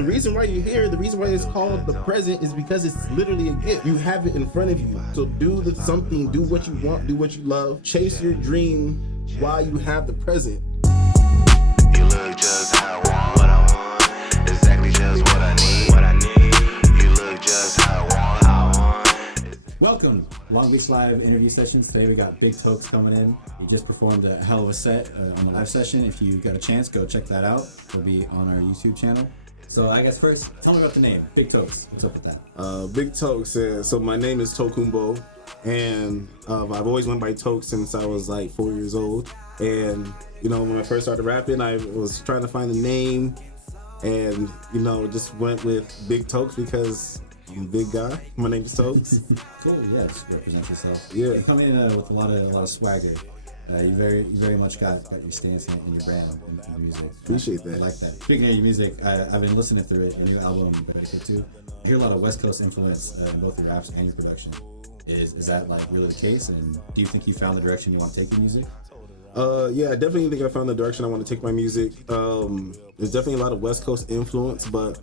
The reason why you're here, the reason why it's called the present is because it's literally a gift. You have it in front of you. So do something, do what you want, do what you love, chase your dream while you have the present. You look just how I want, exactly just what I need. You look just how I want. Welcome, Long Beach Live interview sessions. Today we got Big Toks coming in. He just performed a hell of a set on the live session. If you got a chance, go check that out. It'll be on our YouTube channel. So I guess first, tell me about the name, Big Toks. What's up with that? Big Toks. So my name is Tokumbo, and I've always went by Toks since I was like 4 years old. And when I first started rapping, I was trying to find a name, and just went with Big Toks because I'm a big guy. My name is Toks. Cool. Yeah, just represent yourself. Yeah. You come in with a lot of swagger. You very much got your stance in your brand in your music. Appreciate that. I like that. Speaking of your music, I've been listening through it. Your new album, Calibrated too. I hear a lot of West Coast influence in both your raps and your production. Is that like really the case? And do you think you found the direction you want to take your music? Yeah, I definitely think I found the direction I want to take my music. There's definitely a lot of West Coast influence, but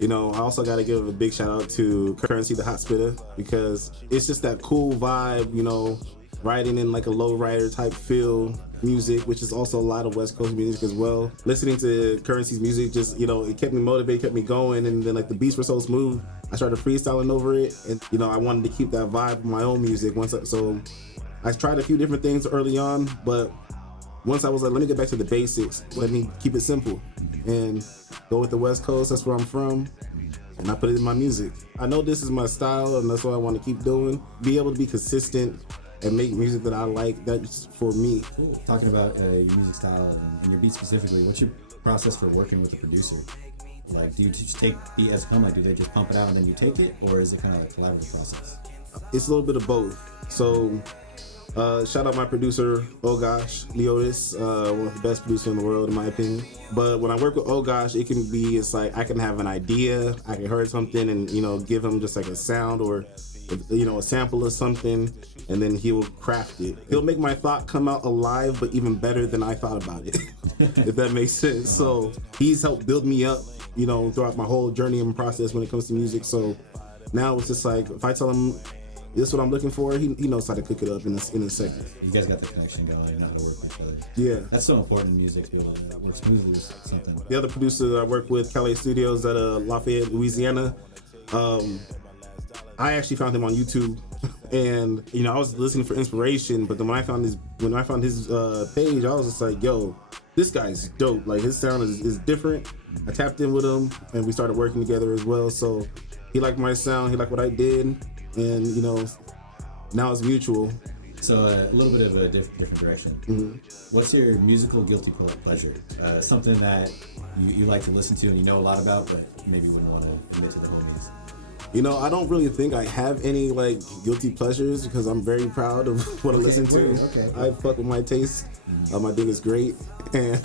I also got to give a big shout out to Currency, the Hot Spitter, because it's just that cool vibe, riding in like a lowrider type feel music, which is also a lot of West Coast music as well. Listening to Currency's music just, it kept me motivated, kept me going, and then like the beats were so smooth, I started freestyling over it, and I wanted to keep that vibe of my own music. So I tried a few different things early on, but once I was like, let me get back to the basics, let me keep it simple and go with the West Coast. That's where I'm from, and I put it in my music. I know this is my style, and that's what I want to keep doing. Be able to be consistent and make music that I like. That's for me. Cool. Talking about your music style and your beat specifically, what's your process for working with a producer? Like, do you just take beat as come? Like, do they just pump it out and then you take it, or is it kind of like a collaborative process? It's a little bit of both. So shout out my producer, Oh Gosh, Leotis, one of the best producers in the world in my opinion. But when I work with Oh Gosh, it's like I can have an idea, I can hear something and give him just like a sound or a sample of something, and then he will craft it. He'll make my thought come out alive, but even better than I thought about it, if that makes sense. So he's helped build me up, throughout my whole journey and process when it comes to music. So now it's just like, if I tell him this is what I'm looking for, he knows how to cook it up in a second. You guys got the connection going. You're not gonna work with each other. Yeah, that's so important in music. To work smoothly with something. The other producer I work with, Calibrated Studios at Lafayette, Louisiana. I actually found him on YouTube, and I was listening for inspiration. But then when I found his page, I was just like, "Yo, this guy's dope! Like his sound is different." I tapped in with him, and we started working together as well. So he liked my sound, he liked what I did, and now it's mutual. So a little bit of a different direction. Mm-hmm. What's your musical guilty pleasure? Something that you like to listen to and you know a lot about, but maybe wouldn't want to admit to the homies. I don't really think I have any like guilty pleasures because I'm very proud of what I listen to. Okay. I fuck with my taste. I think it's great. And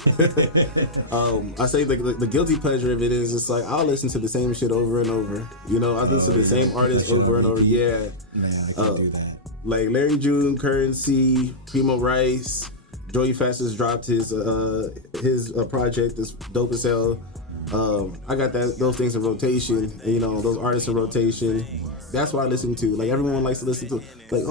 I say the guilty pleasure of it is just like I'll listen to the same shit over and over. I listen to the same artist over and over. Yeah. Man, I can't do that. Like Larry June, Currency, Primo Rice, Joey Fast dropped his project. It's dope as hell. I got those things in rotation, those artists in rotation. That's what I listen to. Like everyone likes to listen to, like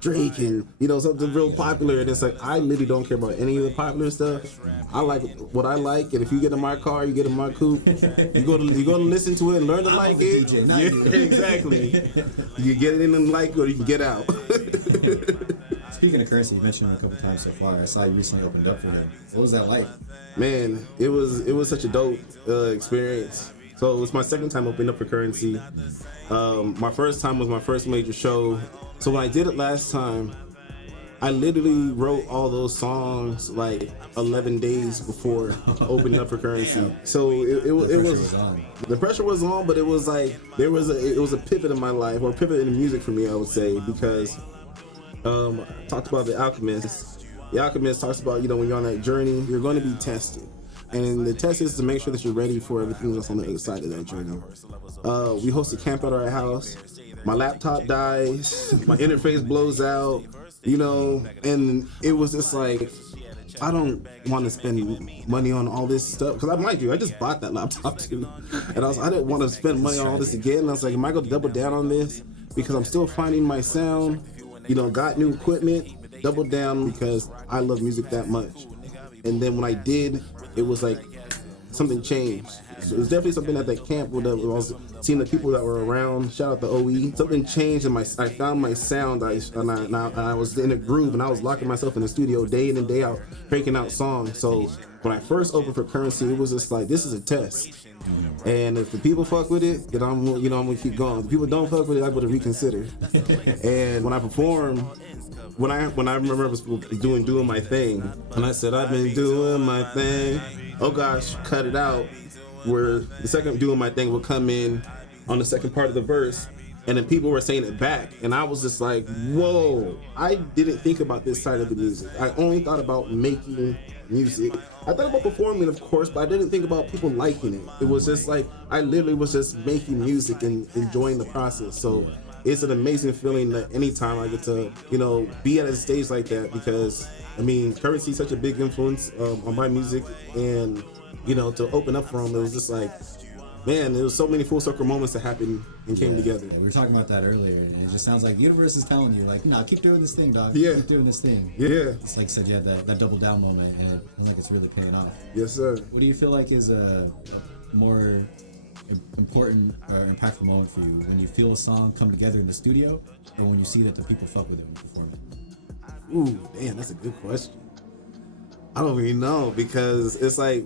Drake and something real popular. And it's like I literally don't care about any of the popular stuff. I like what I like, and if you get in my car, you get in my coupe, you go to listen to it and learn to like it. DJ, yeah, exactly. You get in and like, or you can get out. Speaking of Currency, you mentioned him a couple times so far. I saw you recently opened up for him. What was that like? Man, it was such a dope experience. So it was my second time opening up for Currency. My first time was my first major show. So when I did it last time, I literally wrote all those songs like 11 days before opening up for Currency. So it was the pressure was on, but it was like it was a pivot in my life, or a pivot in the music for me, I would say, because talked about The Alchemist. The Alchemist talks about, when you're on that journey, you're going to be tested. And the test is to make sure that you're ready for everything that's on the other side of that journey. We host a camp at our house. My laptop dies. My interface blows out, and it was just like, I don't want to spend money on all this stuff because I might do. I just bought that laptop too, and I didn't want to spend money on all this again. And I was like, am I going to double down on this because I'm still finding my sound? You know, got new equipment, double down because I love music that much. And then when I did, it was like something changed. So it was definitely something at that camp where I was seeing the people that were around. Shout out to OE. Something changed and I found my sound. I was in a groove and I was locking myself in the studio day in and day out, cranking out songs. So when I first opened for Currency, it was just like, this is a test. And if the people fuck with it, then I'm gonna keep going. If the people don't fuck with it, I'm gonna reconsider. And when I perform, when I remember I was doing my thing, and I said I've been doing my thing. Oh gosh, cut it out. Where the second doing my thing would come in on the second part of the verse, and then people were saying it back, and I was just like, whoa! I didn't think about this side of the music. I only thought about making music. I thought about performing, of course, but I didn't think about people liking it. It was just like I literally was just making music and enjoying the process. So it's an amazing feeling that anytime I get to, be at a stage like that, because I mean, Currency is such a big influence on my music, and to open up for him, it was just like, man, there was so many full circle moments that happened and came together. Yeah, we were talking about that earlier, and it just sounds like the universe is telling you, like, nah, keep doing this thing, dog. Yeah. Keep doing this thing. Yeah. It's like you said, you had that double down moment, and it feels like it's really paying off. Yes, sir. What do you feel like is a more important or impactful moment for you, when you feel a song come together in the studio, or when you see that the people fuck with it when you perform it? Ooh, damn, that's a good question. I don't really know, because it's like,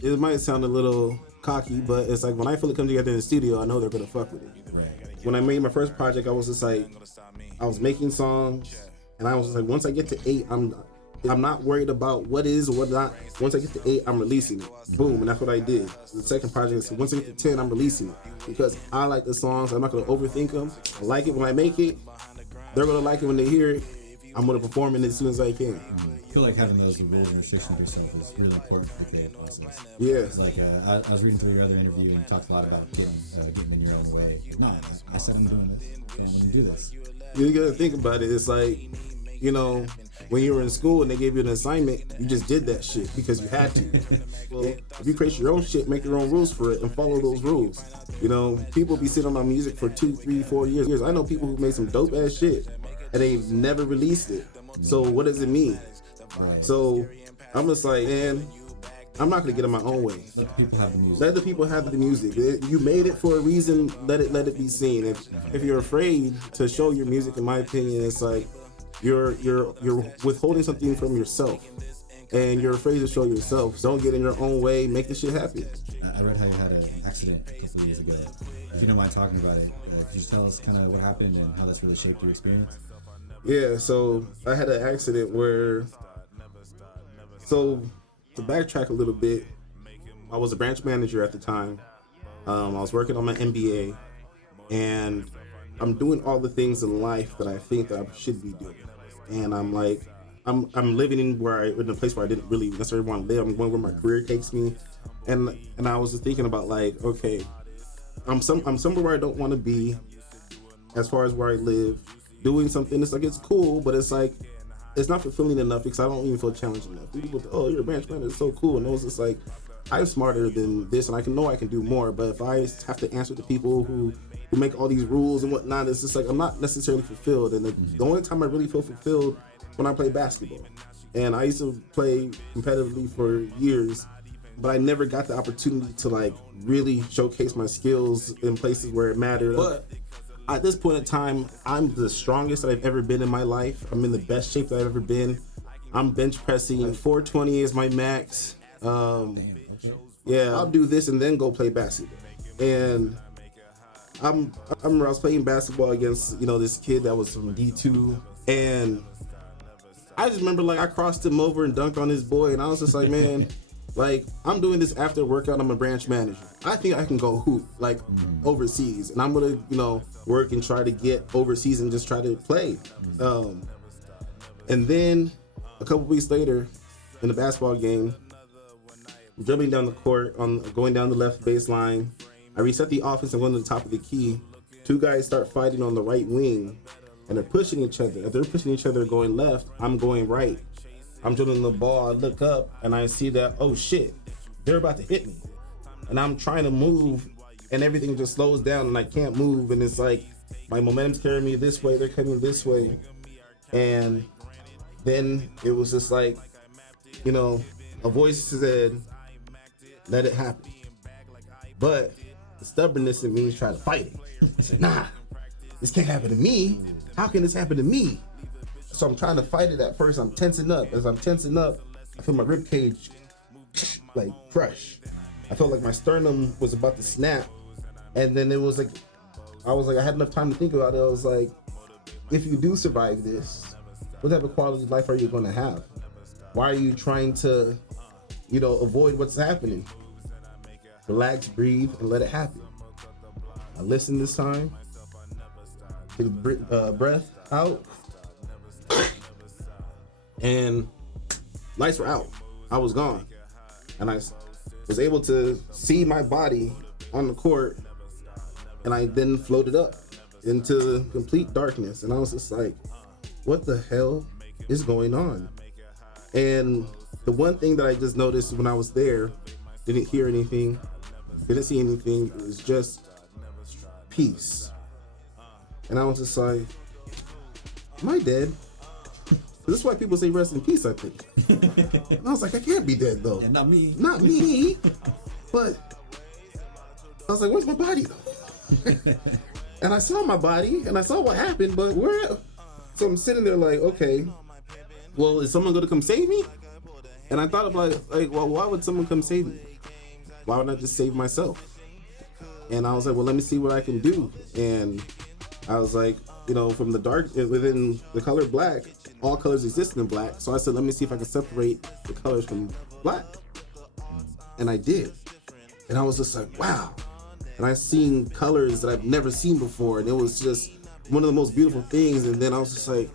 it might sound a little cocky, but it's like when I feel it come together in the studio, I know they're gonna fuck with it. Right. When I made my first project, I was just like, I was making songs, and I was just like, once I get to 8, I'm not worried about what is or what not. Once I get to 8, I'm releasing it. Boom, and that's what I did. So the second project, I said, once I get to 10, I'm releasing it, because I like the songs. I'm not gonna overthink them. I like it when I make it. They're gonna like it when they hear it. I'm gonna perform it as soon as I can. I feel like having those rules and restrictions for yourself is really important for the creative process. Yeah. Like I was reading through your other interview, and you talked a lot about getting in your own way. No, I said I'm doing this. I'm gonna do this. You gotta think about it. It's like, when you were in school and they gave you an assignment, you just did that shit because you had to. Well, if you create your own shit, make your own rules for it and follow those rules. People be sitting on music for 2, 3, 4 years. I know people who made some dope ass shit and they've never released it. So what does it mean? Right. So I'm just like, man, I'm not gonna get in my own way. Let the people have the music. Let the people have the music. You made it for a reason. Let it be seen. If you're afraid to show your music, in my opinion, it's like you're withholding something from yourself, and you're afraid to show yourself. So don't get in your own way. Make the shit happen. I read how you had an accident a couple of years ago. If you don't mind talking about it, could you tell us kind of what happened and how that's really shaped your experience? Yeah, so I had an accident where, so to backtrack a little bit, I was a branch manager at the time. I was working on my MBA, and I'm doing all the things in life that I think that I should be doing. And I'm like, I'm living in a place where I didn't really necessarily want to live. I'm going where my career takes me, and I was just thinking about, like, okay, I'm somewhere where I don't want to be, as far as where I live. Doing something, it's like, it's cool, but it's like, it's not fulfilling enough because I don't even feel challenged enough. People, oh, you're a branch manager, it's so cool. And it was just like, I'm smarter than this, and I can do more. But if I have to answer to people who make all these rules and whatnot, it's just like, I'm not necessarily fulfilled. And the only time I really feel fulfilled when I play basketball. And I used to play competitively for years, but I never got the opportunity to, like, really showcase my skills in places where it mattered. But at this point in time, I'm the strongest that I've ever been in my life. I'm in the best shape that I've ever been. I'm bench pressing. 420 is my max. Yeah, I'll do this and then go play basketball. And I remember I was playing basketball against, this kid that was from D2. And I just remember, like, I crossed him over and dunked on his boy. And I was just like, man, like, I'm doing this after a workout. I'm a branch manager. I think I can go hoop, like, overseas. And I'm going to, work and try to get overseas and just try to play. And then a couple weeks later, in the basketball game, I'm jumping down the court, going down the left baseline. I reset the offense and go to the top of the key. 2 guys start fighting on the right wing, and they're pushing each other. If they're pushing each other going left, I'm going right. I'm dribbling the ball. I look up and I see that, oh shit, they're about to hit me. And I'm trying to move and everything just slows down and I can't move. And it's like my momentum's carrying me this way, they're coming this way. And then it was just like, you know, a voice said, let it happen. But the stubbornness in me is trying to fight it. I said, nah, this can't happen to me. How can this happen to me? So I'm trying to fight it at first. I'm tensing up. As I'm tensing up, I feel my rib cage like crush. I felt like my sternum was about to snap. And then it was like, I had enough time to think about it. I was like, if you do survive this, what type of quality of life are you going to have? Why are you trying to, you know, avoid what's happening? Relax, breathe, and let it happen. I listened this time. Take a breath out. And lights were out. I was gone. And I was able to see my body on the court. And I then floated up into complete darkness. And I was just like, what the hell is going on? And the one thing that I just noticed when I was there, didn't hear anything, didn't see anything, it was just peace. And I was just like, am I dead? This is why people say rest in peace, I think. And I was like, I can't be dead though. Yeah, not me. Not me. But I was like, where's my body though? And I saw my body and I saw what happened, but where? So I'm sitting there like, okay, well, is someone gonna come save me? And I thought of like, well, why would someone come save me? Why would I just save myself? And I was like, well, let me see what I can do. And I was like, you know, from the dark, within the color black, all colors exist in black. So I said, let me see if I can separate the colors from black. And I did. And I was just like, wow. And I seen colors that I've never seen before. And it was just one of the most beautiful things. And then I was just like,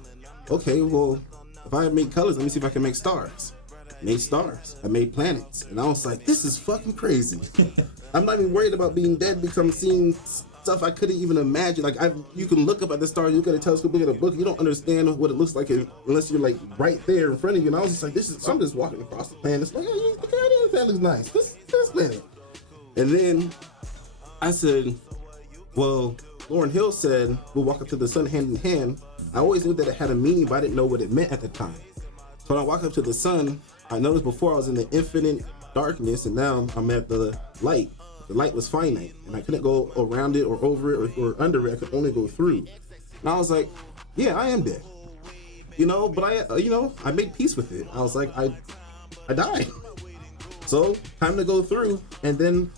okay, well, if I make colors, let me see if I can make stars. I made stars. I made planets. And I was like, this is fucking crazy. I'm not even worried about being dead because I'm seeing stuff I couldn't even imagine. Like, you can look up at the star, you look at a telescope, look at a book, you don't understand what it looks like unless you're like right there in front of you. And I was just like, so I'm just walking across the planet. It's like, hey, look at that, that looks nice. This planet. And then I said, well, Lauryn Hill said, we'll walk up to the sun hand in hand. I always knew that it had a meaning, but I didn't know what it meant at the time. So when I walked up to the sun, I noticed before I was in the infinite darkness, and now I'm at the light. The light was finite, and I couldn't go around it or over it or under it. I could only go through. And I was like, yeah, I am dead. You know, but I made peace with it. I was like, I died. So time to go through. And then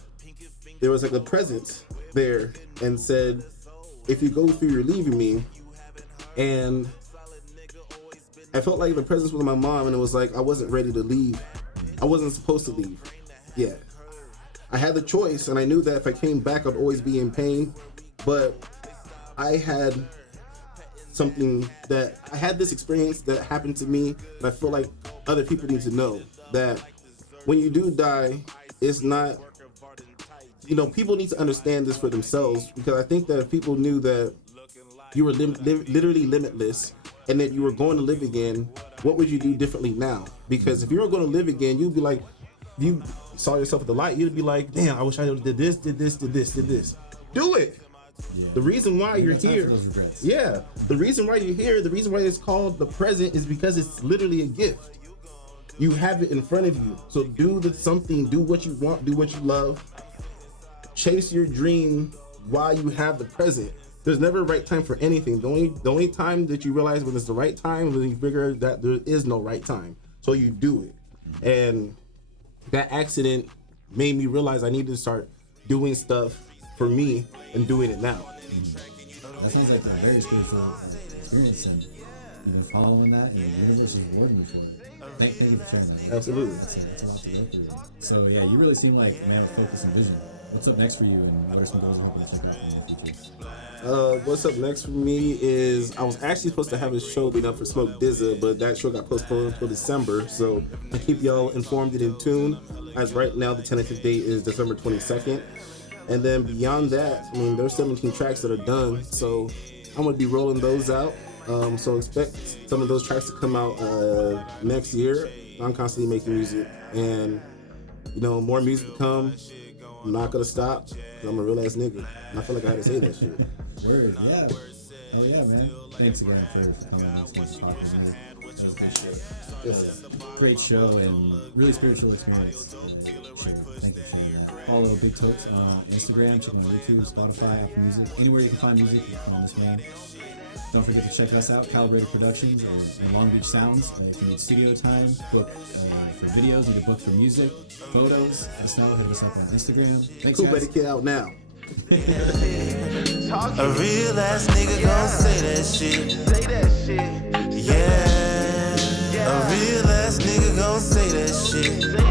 there was like a presence there and said, if you go through, you're leaving me. And I felt like the presence was my mom, and it was like I wasn't ready to leave. I wasn't supposed to leave yet. I had the choice, and I knew that if I came back, I'd always be in pain. But I had this experience that happened to me, and I feel like other people need to know that when you do die, it's not, you know, people need to understand this for themselves, because I think that if people knew that you were literally limitless and that you were going to live again, what would you do differently now? Because if you were going to live again, you'd be like, you saw yourself at the light, you'd be like, damn, I wish I did this. Do it. Yeah. The reason why you're here, yeah, the reason why you're here, the reason why it's called the present is because it's literally a gift. You have it in front of you. So do something, do what you want, do what you love. Chase your dream while you have the present. There's never a right time for anything. The only time that you realize when it's the right time, when you figure that there is no right time. So you do it. And that accident made me realize I needed to start doing stuff for me and doing it now. That sounds like a very spiritual experience, and you've been following that, and the universe is rewarding you for it. Thank you for sharing that. Absolutely. That's a lot to work with. So yeah, you really seem like a man with focus and vision. What's up next for you, and what are some goals and hoping to check out in the future? What's up next for me is I was actually supposed to have a show being up for Smoke Dizza, but that show got postponed until December. So I keep y'all informed and in tune. As right now, the tentative date is December 22nd. And then beyond that, I mean, there's 17 tracks that are done. So I'm going to be rolling those out. So expect some of those tracks to come out next year. I'm constantly making music, and more music to come. I'm not gonna stop, 'cause I'm a real ass nigga, and I feel like I had to say that shit. Word, yeah. Oh yeah, man. Thanks again for coming on this talk with me. It was a good show. Yes. Great show and really spiritual experience. Thank you for sharing that. Follow Big Toks on Instagram, check on YouTube, Spotify, Apple Music, anywhere you can find music on this name. Don't forget to check us out, Calibrated Productions in Long Beach Sounds. If you need studio time, book for videos, you can book for music, photos. Let us know, hit us up on Instagram. Thanks, Cool, guys. better get out now. A real ass nigga gon' say that shit. Yeah. A real ass nigga gon' say that shit.